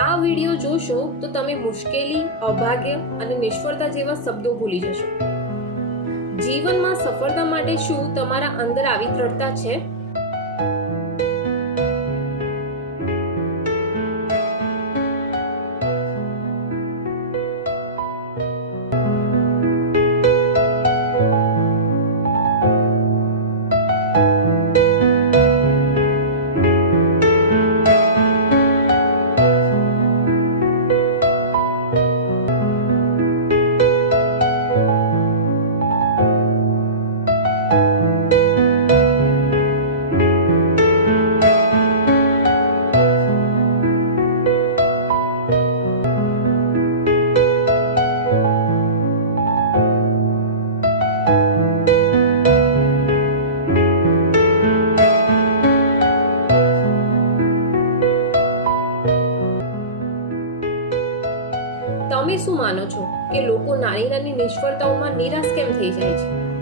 આ વિડીયો જોશો તો તમે મુશ્કેલી, અભાગ્ય અને નિષ્ફળતા જેવા શબ્દો ભૂલી જશો. જીવનમાં સફળતા માટે શું તમારા અંદર આવી દ્રઢતા છે? તમે શું માનો છો કે લોકો નાની નાની નિષ્ફળતાઓમાં નિરાશ કેમ થઈ જાય છે?